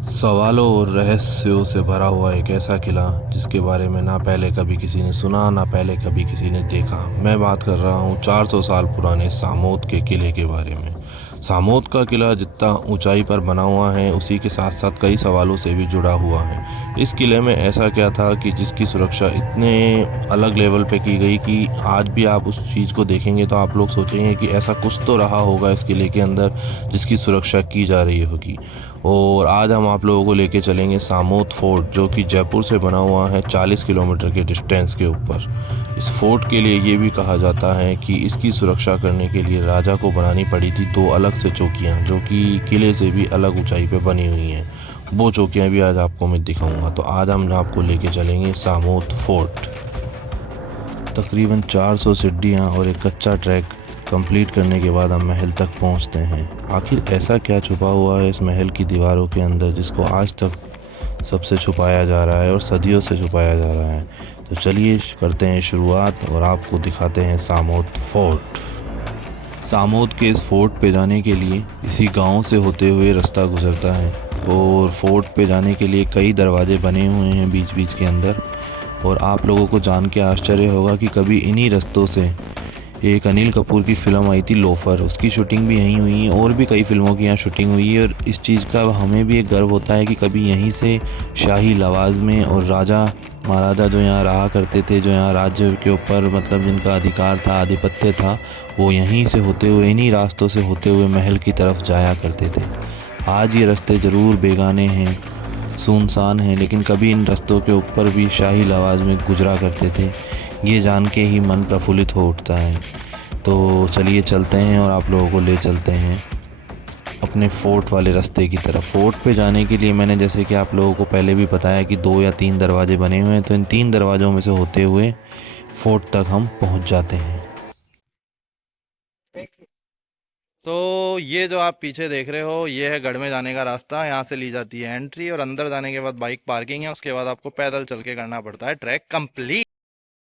सवालों और रहस्यों से भरा हुआ एक ऐसा किला जिसके बारे में ना पहले कभी किसी ने सुना ना पहले कभी किसी ने देखा। मैं बात कर रहा हूँ 400 साल पुराने सामोद के किले के बारे में। सामोद का किला जितना ऊंचाई पर बना हुआ है उसी के साथ साथ कई सवालों से भी जुड़ा हुआ है। इस किले में ऐसा क्या था कि जिसकी सुरक्षा इतने अलग लेवल पे की गई कि आज भी आप उस चीज़ को देखेंगे तो आप लोग सोचेंगे कि ऐसा कुछ तो रहा होगा इस किले के अंदर जिसकी सुरक्षा की जा रही होगी। और आज हम आप लोगों को लेके चलेंगे सामोद फोर्ट, जो कि जयपुर से बना हुआ है 40 किलोमीटर के डिस्टेंस के ऊपर। इस फोर्ट के लिए ये भी कहा जाता है कि इसकी सुरक्षा करने के लिए राजा को बनानी पड़ी थी दो अलग से चौकियाँ, जो कि किले से भी अलग ऊंचाई पे बनी हुई हैं। वो चौकियाँ भी आज आपको मैं दिखाऊंगा। तो आज हम आपको लेके चलेंगे सामोद फोर्ट। तकरीबन 400 सीढ़ियाँ और एक कच्चा ट्रैक कंप्लीट करने के बाद हम महल तक पहुंचते हैं। आखिर ऐसा क्या छुपा हुआ है इस महल की दीवारों के अंदर जिसको आज तक सबसे छुपाया जा रहा है और सदियों से छुपाया जा रहा है। तो चलिए करते हैं शुरुआत और आपको दिखाते हैं सामोद फोर्ट। सामोद के इस फोर्ट पे जाने के लिए इसी गांव से होते हुए रास्ता गुजरता है और फोर्ट पे जाने के लिए कई दरवाजे बने हुए हैं बीच बीच के अंदर। और आप लोगों को जान के आश्चर्य होगा कि कभी इन्हीं रास्तों से एक अनिल कपूर की फ़िल्म आई थी लोफर, उसकी शूटिंग भी यहीं हुई है और भी कई फ़िल्मों की यहाँ शूटिंग हुई है। और इस चीज़ का हमें भी एक गर्व होता है कि कभी यहीं से शाही लवाज़में और राजा महाराजा जो यहाँ रहा करते थे, जो यहाँ राज्य के ऊपर मतलब जिनका अधिकार था, आधिपत्य था, वो यहीं से होते हुए इन्हीं रास्तों से होते हुए महल की तरफ जाया करते थे। आज ये रास्ते ज़रूर बेगाने हैं, सुनसान हैं, लेकिन कभी इन रास्तों के ऊपर भी शाही लवाज में गुजरा करते थे। ये जान के ही मन प्रफुल्लित हो उठता है। तो चलिए चलते हैं और आप लोगों को ले चलते हैं अपने फ़ोर्ट वाले रास्ते की तरफ। फ़ोर्ट पे जाने के लिए मैंने जैसे कि आप लोगों को पहले भी बताया कि 2 या 3 दरवाजे बने हुए हैं, तो इन 3 दरवाज़ों में से होते हुए फ़ोर्ट तक हम पहुंच जाते हैं। तो ये जो आप पीछे देख रहे हो ये है गढ़ में जाने का रास्ता। यहाँ से ली जाती है एंट्री और अंदर जाने के बाद बाइक पार्किंग है, उसके बाद आपको पैदल चल के करना पड़ता है ट्रैक कंप्लीट।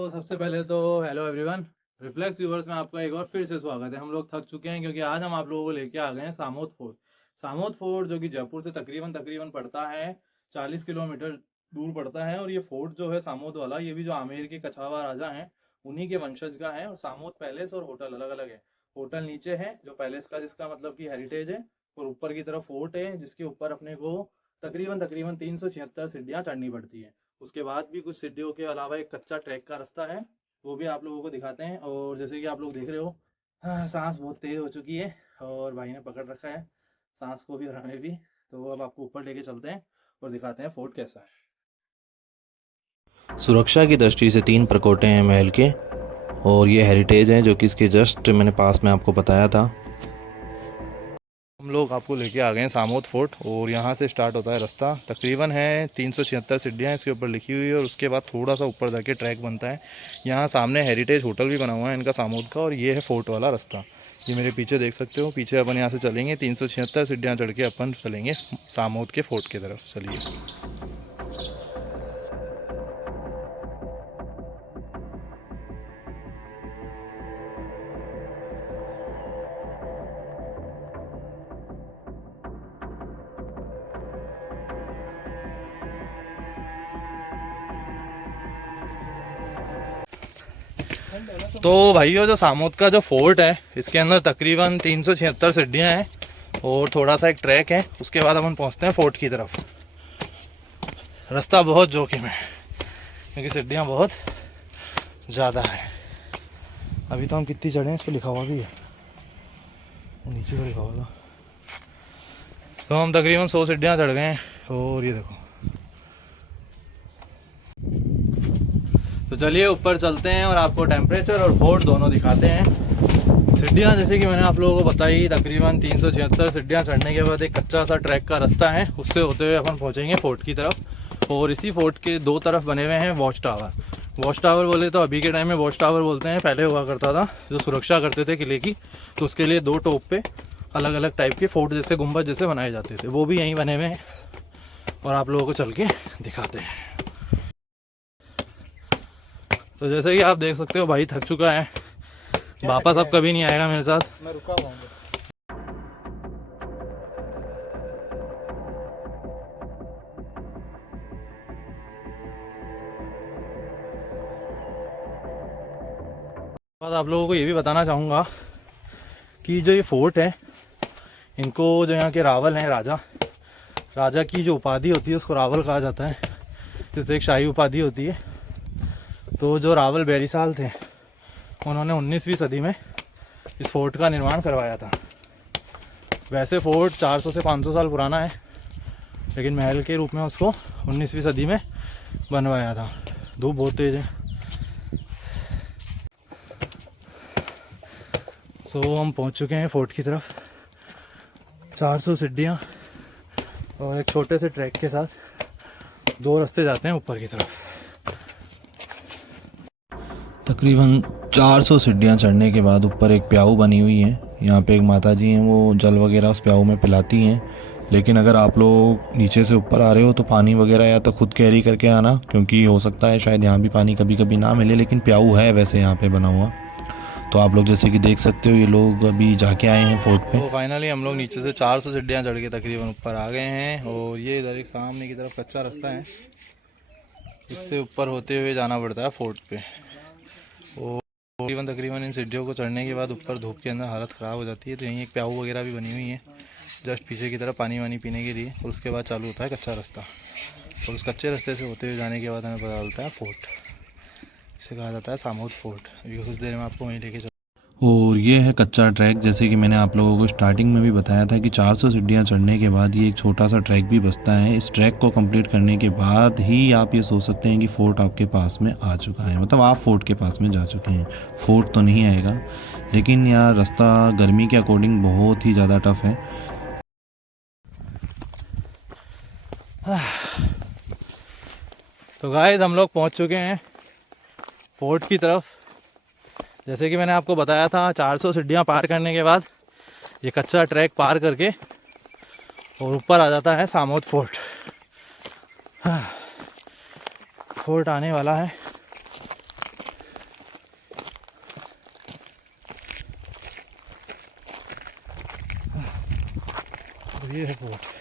तो सबसे पहले तो हेलो एवरीवन, रिफ्लेक्स व्यूवर्स में आपका एक बार फिर से स्वागत है। हम लोग थक चुके हैं क्योंकि आज हम आप लोगों को लेके आ गए हैं सामोद फोर्ट। सामोद फोर्ट जो कि जयपुर से तकरीबन तकरीबन पड़ता है 40 किलोमीटर दूर पड़ता है। और ये फोर्ट जो है सामोद वाला, ये भी जो आमेर के कछावा राजा हैं उन्हीं के वंशज का है। और सामोद पैलेस और होटल अलग अलग है। होटल नीचे है जो पैलेस का, जिसका मतलब कि हेरिटेज है, और ऊपर की तरफ फोर्ट है जिसके ऊपर अपने को तकरीबन तकरीबन 376 सीढ़ियाँ चढ़नी पड़ती है। उसके बाद भी कुछ सीढ़ियों के अलावा एक कच्चा ट्रैक का रास्ता है, वो भी आप लोगों को दिखाते हैं। और जैसे कि आप लोग देख रहे हो, हाँ, सांस बहुत तेज हो चुकी है और भाई ने पकड़ रखा है सांस को भी और हमें भी। तो अब आपको ऊपर लेके चलते हैं और दिखाते हैं फोर्ट कैसा है। सुरक्षा की दृष्टि से 3 प्रकोटे हैं महल के और ये हेरिटेज है जो कि इसके जस्ट मैंने पास में आपको बताया था। हम लोग आपको लेके आ गए हैं सामोद फोर्ट और यहाँ से स्टार्ट होता है रास्ता। तकरीबन है 376 सीढ़ियाँ इसके ऊपर लिखी हुई है और उसके बाद थोड़ा सा ऊपर जाके ट्रैक बनता है। यहाँ सामने हेरिटेज होटल भी बना हुआ है इनका सामोद का, और ये है फोर्ट वाला रास्ता। ये मेरे पीछे देख सकते हो। पीछे अपन यहाँ से चलेंगे 376 सीढ़ियाँ चढ़ के अपन चलेंगे सामोद के फोर्ट की तरफ। चलिए। तो भाइयों, जो सामोद का जो फोर्ट है इसके अंदर तकरीबन 376 सीढ़ियाँ हैं और थोड़ा सा एक ट्रैक है। उसके बाद अपन पहुंचते हैं फोर्ट की तरफ। रास्ता बहुत जोखिम है क्योंकि सीढ़ियाँ बहुत ज़्यादा है। अभी तो हम कितनी चढ़े हैं इस पर लिखा हुआ भी है, नीचे को लिखा हुआ था। तो हम तकरीबन 100 सीढ़ियाँ चढ़ गए हैं और ये देखो। तो चलिए ऊपर चलते हैं और आपको टेम्परेचर और फोर्ट दोनों दिखाते हैं। सीढ़ियाँ जैसे कि मैंने आप लोगों को बताई, तकरीबन 376 सीढ़ियाँ चढ़ने के बाद एक कच्चा सा ट्रैक का रास्ता है, उससे होते हुए अपन पहुँचेंगे फोर्ट की तरफ। और इसी फोर्ट के 2 तरफ बने हुए हैं वॉच टावर। वॉच टावर बोले तो अभी के टाइम में वॉच टावर बोलते हैं, पहले हुआ करता था जो सुरक्षा करते थे किले की। तो उसके लिए 2 टॉप पे अलग अलग टाइप के फोर्ट जैसे गुंबद जैसे बनाए जाते थे, वो भी यहीं बने हुए हैं और आप लोगों को चल के दिखाते हैं। तो जैसे कि आप देख सकते हो भाई थक चुका है, वापस अब कभी नहीं आएगा मेरे साथ। मैं रुका हुआ हूँ। बाद आप लोगों को ये भी बताना चाहूँगा कि जो ये फोर्ट है, इनको जो यहाँ के रावल हैं, राजा की जो उपाधि होती है उसको रावल कहा जाता है, जिससे एक शाही उपाधि होती है। तो जो रावल बेरीसाल थे, उन्होंने 19वीं सदी में इस फोर्ट का निर्माण करवाया था। वैसे फोर्ट 400 से 500 साल पुराना है, लेकिन महल के रूप में उसको 19वीं सदी में बनवाया था। धूप बहुत तेज है। हम पहुंच चुके हैं फोर्ट की तरफ। 400 सीढ़ियाँ और एक छोटे से ट्रैक के साथ 2 रास्ते जाते हैं ऊपर की तरफ। तकरीबन 400 सीढ़ियाँ चढ़ने के बाद ऊपर एक प्याऊ बनी हुई है। यहाँ पे एक माता जी हैं, वो जल वगैरह उस प्याऊ में पिलाती हैं। लेकिन अगर आप लोग नीचे से ऊपर आ रहे हो तो पानी वगैरह या तो खुद कैरी करके आना, क्योंकि हो सकता है शायद यहाँ भी पानी कभी कभी ना मिले, लेकिन प्याऊ है वैसे यहाँ पे बना हुआ। तो आप लोग जैसे कि देख सकते हो, ये लोग अभी जाके आए हैं फोर्ट पे। तो फाइनली हम लोग नीचे से 400 सीढ़ियाँ चढ़ के तकरीबन ऊपर आ गए हैं। और ये इधर एक सामने की तरफ कच्चा रास्ता है, इससे ऊपर होते हुए जाना पड़ता है फोर्ट पे। और तकरीबन इन सीढ़ियों को चढ़ने के बाद ऊपर धूप के अंदर हालत ख़राब हो जाती है। तो यहीं एक प्याऊ वगैरह भी बनी हुई है जस्ट पीछे की तरफ पानी वानी पीने के लिए। और उसके बाद चालू होता है कच्चा रास्ता, और उस कच्चे रास्ते से होते हुए जाने के बाद हमें पता चलता है फोर्ट। इसे कहा जाता है सामोद फोर्ट। अभी कुछ देर में आपको वहीं लेके और ये है कच्चा ट्रैक। जैसे कि मैंने आप लोगों को स्टार्टिंग में भी बताया था कि 400 सीढ़ियाँ चढ़ने के बाद ये एक छोटा सा ट्रैक भी बसता है। इस ट्रैक को कंप्लीट करने के बाद ही आप ये सोच सकते हैं कि फ़ोर्ट आपके पास में आ चुका है, मतलब आप फ़ोर्ट के पास में जा चुके हैं। फ़ोर्ट तो नहीं आएगा, लेकिन यार रास्ता गर्मी के अकॉर्डिंग बहुत ही ज़्यादा टफ है। तो गाइस हम लोग पहुंच चुके हैं फोर्ट की तरफ। जैसे कि मैंने आपको बताया था, 400 सीढ़ियाँ पार करने के बाद ये कच्चा ट्रैक पार करके और ऊपर आ जाता है सामोद फोर्ट। फोर्ट आने वाला है। ये है फोर्ट।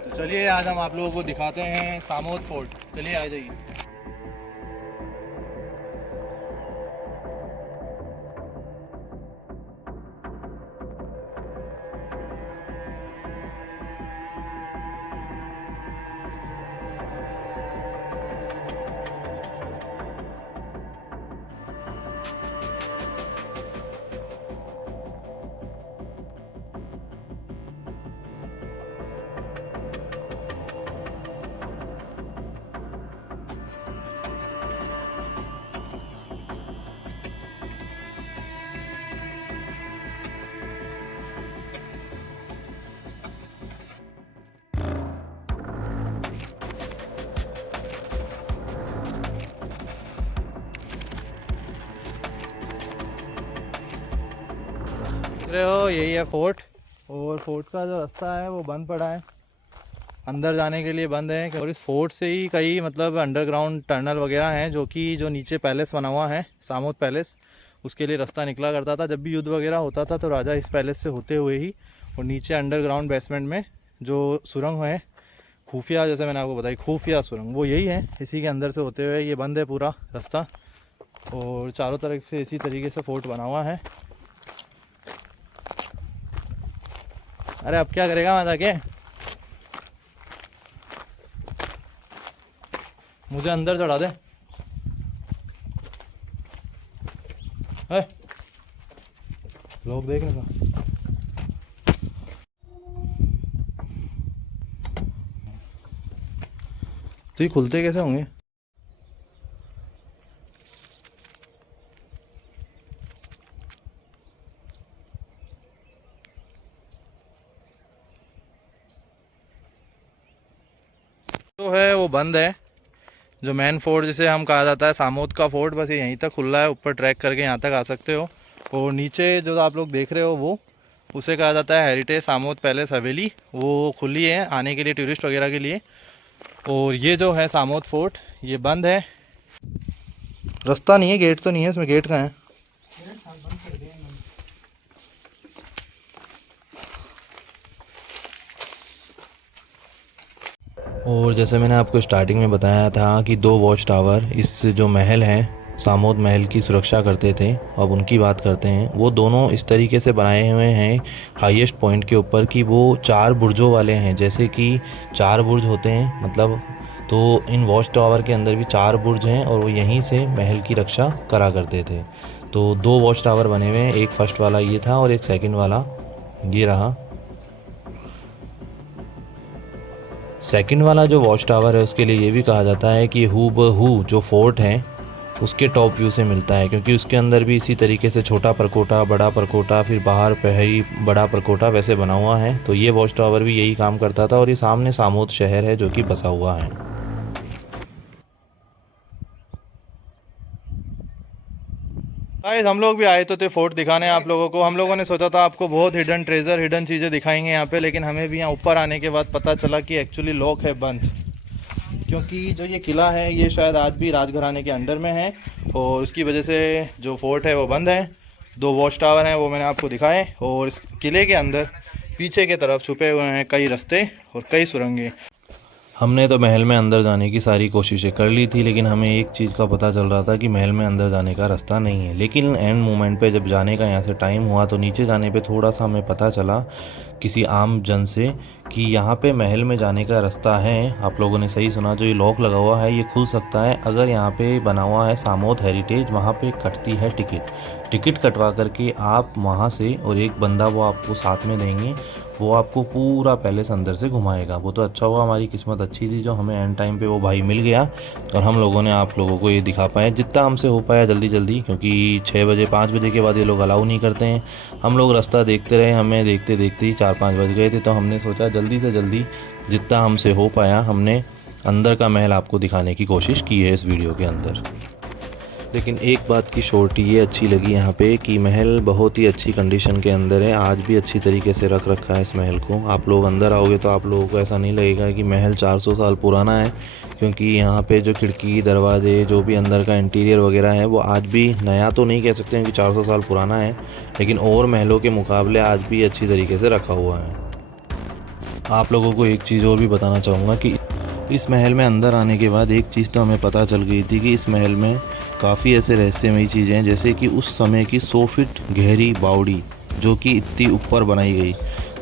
तो चलिए आज हम आप लोगों को दिखाते हैं सामोद फोर्ट। चलिए आ जाइए। रहे हो, यही है फोर्ट। और फोर्ट का जो रास्ता है वो बंद पड़ा है, अंदर जाने के लिए बंद है। और इस फोर्ट से ही कई मतलब अंडरग्राउंड टनल वगैरह हैं, जो कि जो नीचे पैलेस बना हुआ है सामोद पैलेस, उसके लिए रास्ता निकला करता था। जब भी युद्ध वगैरह होता था तो राजा इस पैलेस से होते हुए ही, और नीचे अंडरग्राउंड बेसमेंट में जो सुरंग है खुफिया, जैसे मैंने आपको बताई खुफिया सुरंग, वो यही है। इसी के अंदर से होते हुए ये बंद है पूरा रास्ता। और चारों तरफ से इसी तरीके से फोर्ट बना हुआ है। अरे अब क्या करेगा वहाँ जाके? मुझे अंदर चढ़ा दे। लोग देख रहे हैं। तो ये खुलते कैसे होंगे? जो है वो बंद है। जो मेन फोर्ट जिसे हम कहा जाता है सामोद का फोर्ट, बस ये यहीं तक खुला है। ऊपर ट्रैक करके यहाँ तक आ सकते हो। और नीचे जो आप लोग देख रहे हो वो, उसे कहा जाता है हेरिटेज सामोद पैलेस हवेली। वो खुली है आने के लिए टूरिस्ट वगैरह के लिए। और ये जो है सामोद फोर्ट, ये बंद है। रास्ता नहीं है, गेट तो नहीं है इसमें। गेट कहाँ है? और जैसे मैंने आपको स्टार्टिंग में बताया था कि 2 वॉच टावर इस जो महल है सामोद महल की सुरक्षा करते थे। अब उनकी बात करते हैं। वो दोनों इस तरीके से बनाए हुए हैं हाईएस्ट पॉइंट के ऊपर कि वो 4 बुर्जों वाले हैं। जैसे कि 4 बुर्ज होते हैं मतलब, तो इन वॉच टावर के अंदर भी 4 बुर्ज हैं और वो यहीं से महल की रक्षा करा करते थे। तो 2 वॉच टावर बने हुए हैं, एक फर्स्ट वाला ये था और एक सेकंड वाला ये रहा। सेकंड वाला जो वॉच टावर है उसके लिए ये भी कहा जाता है कि हू ब हू जो फोर्ट है उसके टॉप व्यू से मिलता है, क्योंकि उसके अंदर भी इसी तरीके से छोटा परकोटा, बड़ा परकोटा, फिर बाहर पहरी, बड़ा परकोटा वैसे बना हुआ है। तो ये वॉच टावर भी यही काम करता था। और ये सामने सामोद शहर है जो कि बसा हुआ है। गाइस हम लोग भी आए तो थे फोर्ट दिखाने आप लोगों को। हम लोगों ने सोचा था आपको बहुत हिडन ट्रेजर, हिडन चीज़ें दिखाएंगे यहाँ पे, लेकिन हमें भी यहाँ ऊपर आने के बाद पता चला कि एक्चुअली लॉक है, बंद। क्योंकि जो ये किला है ये शायद आज भी राजघराने के अंडर में है और उसकी वजह से जो फोर्ट है वो बंद है। 2 वॉच टावर हैं वो मैंने आपको दिखाए और इस किले के अंदर पीछे की तरफ छुपे हुए हैं कई रास्ते और कई सुरंगें। हमने तो महल में अंदर जाने की सारी कोशिशें कर ली थी, लेकिन हमें एक चीज़ का पता चल रहा था कि महल में अंदर जाने का रास्ता नहीं है। लेकिन एंड मोमेंट पे जब जाने का यहाँ से टाइम हुआ तो नीचे जाने पे थोड़ा सा हमें पता चला किसी आम जन से कि यहाँ पे महल में जाने का रास्ता है। आप लोगों ने सही सुना, जो ये लॉक लगा हुआ है ये खुल सकता है अगर यहाँ पे बना हुआ है सामोद हेरिटेज, वहाँ पे कटती है टिकट कटवा करके आप वहाँ से, और एक बंदा वो आपको साथ में देंगे, वो आपको पूरा पैलेस अंदर से घुमाएगा। वो तो अच्छा हुआ, हमारी किस्मत अच्छी थी जो हमें एंड टाइम पे वो भाई मिल गया और हम लोगों ने आप लोगों को ये दिखा पाए जितना हमसे हो पाया जल्दी जल्दी, क्योंकि 6 बजे 5 बजे के बाद ये लोग अलाउ नहीं करते हैं। हम लोग रास्ता देखते रहे, हमें देखते देखते ही 4-5 बज गए थे। तो हमने सोचा जल्दी से जल्दी जितना हमसे हो पाया हमने अंदर का महल आपको दिखाने की कोशिश की है इस वीडियो के अंदर। लेकिन एक बात की शॉर्टी ये अच्छी लगी यहाँ पे कि महल बहुत ही अच्छी कंडीशन के अंदर है। आज भी अच्छी तरीके से रख रखा है इस महल को। आप लोग अंदर आओगे तो आप लोगों को ऐसा नहीं लगेगा कि महल 400 साल पुराना है, क्योंकि यहाँ पे जो खिड़की, दरवाजे, जो भी अंदर का इंटीरियर वगैरह है वो आज भी नया तो नहीं कह सकते हैं कि 400 साल पुराना है, लेकिन और महलों के मुकाबले आज भी अच्छी तरीके से रखा हुआ है। आप लोगों को एक चीज़ और भी बताना चाहूँगा कि इस महल में अंदर आने के बाद एक चीज़ तो हमें पता चल गई थी कि इस महल में काफ़ी ऐसे रहस्यमयी चीज़ें हैं, जैसे कि उस समय की 100 फीट गहरी बावड़ी जो कि इतनी ऊपर बनाई गई।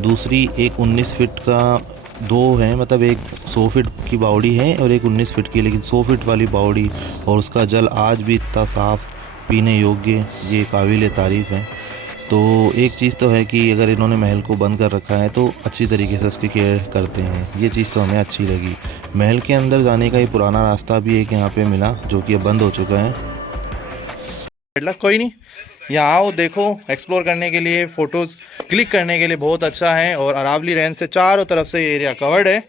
दूसरी एक 19 फीट का, 2 हैं, मतलब एक 100 फीट की बावड़ी है और एक 19 फीट की, लेकिन 100 फीट वाली बावड़ी और उसका जल आज भी इतना साफ़ पीने योग्य, ये काबिल तारीफ़ है। तो एक चीज़ तो है कि अगर इन्होंने महल को बंद कर रखा है तो अच्छी तरीके से उसकी केयर करते हैं, ये चीज़ तो हमें अच्छी लगी। महल के अंदर जाने का ये पुराना रास्ता भी एक यहाँ पे मिला जो कि अब बंद हो चुका है। कोई नहीं, यहाँ आओ, देखो, एक्सप्लोर करने के लिए, फ़ोटोज़ क्लिक करने के लिए बहुत अच्छा है और अरावली रेंज से चारों तरफ से ये एरिया कवर्ड है।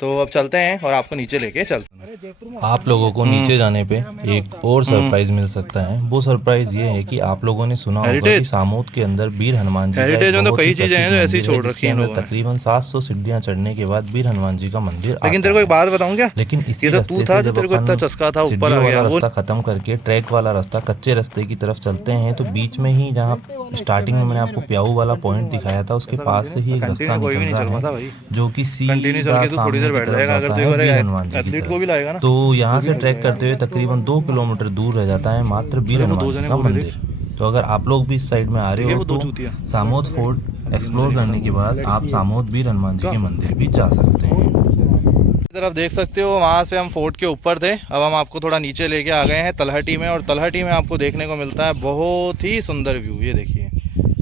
तो अब चलते हैं और आपको नीचे लेके चलते हैं। आप लोगों को नीचे जाने पे एक और सरप्राइज मिल सकता है। वो सरप्राइज ये है कि आप लोगों ने सुना होगा कि सामोद के अंदर वीर हनुमान जी का हेरिटेज में तो कई चीजें हैं जो ऐसे ही छोड़ रखी हैं लोगों ने। तकरीबन 700 सीढ़ियां चढ़ने के बाद वीर हनुमान जी का मंदिर लेकिन तेरे को एक बात बताऊं क्या, लेकिन इसी ये तो तू था जो तेरे को इतना चस्का था, ऊपर आ गया। रास्ता खत्म करके ट्रैक वाला रास्ता, कच्चे रास्ते की तरफ चलते हैं तो बीच में ही, जहाँ स्टार्टिंग में मैंने आपको प्याऊ वाला पॉइंट दिखाया था, उसके पास से ही एक रास्ता निकल रहा है जो कि सीधा सामने की तरफ जाता है वीर हनुमान जी की तरफ। तो यहाँ से ट्रैक करते हुए तकरीबन 2 किलोमीटर दूर रह जाता है मात्र वीर हनुमान जी का मंदिर। तो अगर आप लोग भी इस साइड में आ रहे हो तो सामोद फोर्ट एक्सप्लोर करने के बाद आप सामोद वीर हनुमान जी के मंदिर भी जा सकते हैं। तरफ देख सकते हो, वहाँ से हम फोर्ट के ऊपर थे, अब हम आपको थोड़ा नीचे लेके आ गए हैं तलहटी में। और तलहटी में आपको देखने को मिलता है बहुत ही सुंदर व्यू। ये देखिए,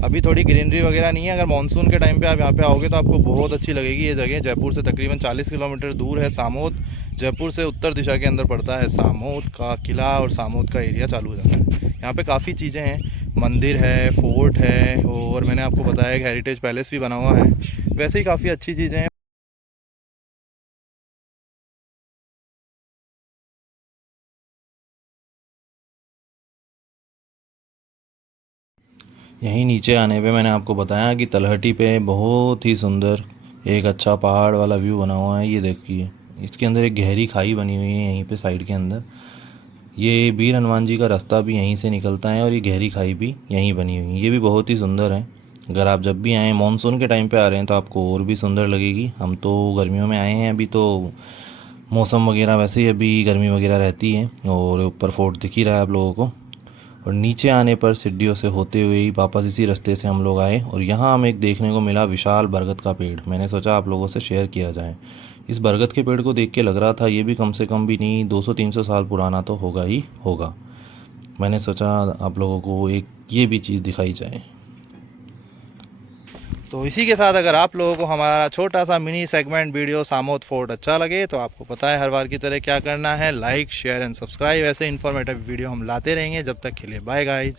अभी थोड़ी ग्रीनरी वगैरह नहीं है। अगर मानसून के टाइम पे आप यहाँ पे आओगे तो आपको बहुत अच्छी लगेगी ये जगह। जयपुर से तकरीबन 40 किलोमीटर दूर है सामोद। जयपुर से उत्तर दिशा के अंदर पड़ता है सामोद का किला और सामोद का एरिया चालू हो जाता है। यहाँ पे काफ़ी चीज़ें हैं, मंदिर है, फोर्ट है और मैंने आपको बताया कि हेरिटेज पैलेस भी बना हुआ है। वैसे ही काफ़ी अच्छी चीज़ें हैं। यहीं नीचे आने पे मैंने आपको बताया कि तलहटी पे बहुत ही सुंदर एक अच्छा पहाड़ वाला व्यू बना हुआ है। ये देखिए, इसके अंदर एक गहरी खाई बनी हुई है यहीं पे साइड के अंदर। ये वीर हनुमान जी का रास्ता भी यहीं से निकलता है और ये गहरी खाई भी यहीं बनी हुई है। ये भी बहुत ही सुंदर है। अगर आप जब भी आएँ, मानसून के टाइम पे आ रहे हैं तो आपको और भी सुंदर लगेगी। हम तो गर्मियों में आए हैं अभी, तो मौसम वगैरह वैसे ही अभी गर्मी वगैरह रहती है और ऊपर फोर्ट दिख ही रहा है आप लोगों को। और नीचे आने पर सीढ़ियों से होते हुए ही वापस इसी रास्ते से हम लोग आए और यहाँ हमें एक देखने को मिला विशाल बरगद का पेड़। मैंने सोचा आप लोगों से शेयर किया जाए। इस बरगद के पेड़ को देख के लग रहा था ये भी कम से कम भी नहीं 200-300 साल पुराना तो होगा ही होगा। मैंने सोचा आप लोगों को एक ये भी चीज़ दिखाई जाए। तो इसी के साथ अगर आप लोगों को हमारा छोटा सा mini segment video Samode fort अच्छा लगे तो आपको पता है हर बार की तरह क्या करना है, लाइक शेयर एंड सब्सक्राइब। ऐसे इन्फॉर्मेटिव वीडियो हम लाते रहेंगे। जब तक के लिए बाय गाइज।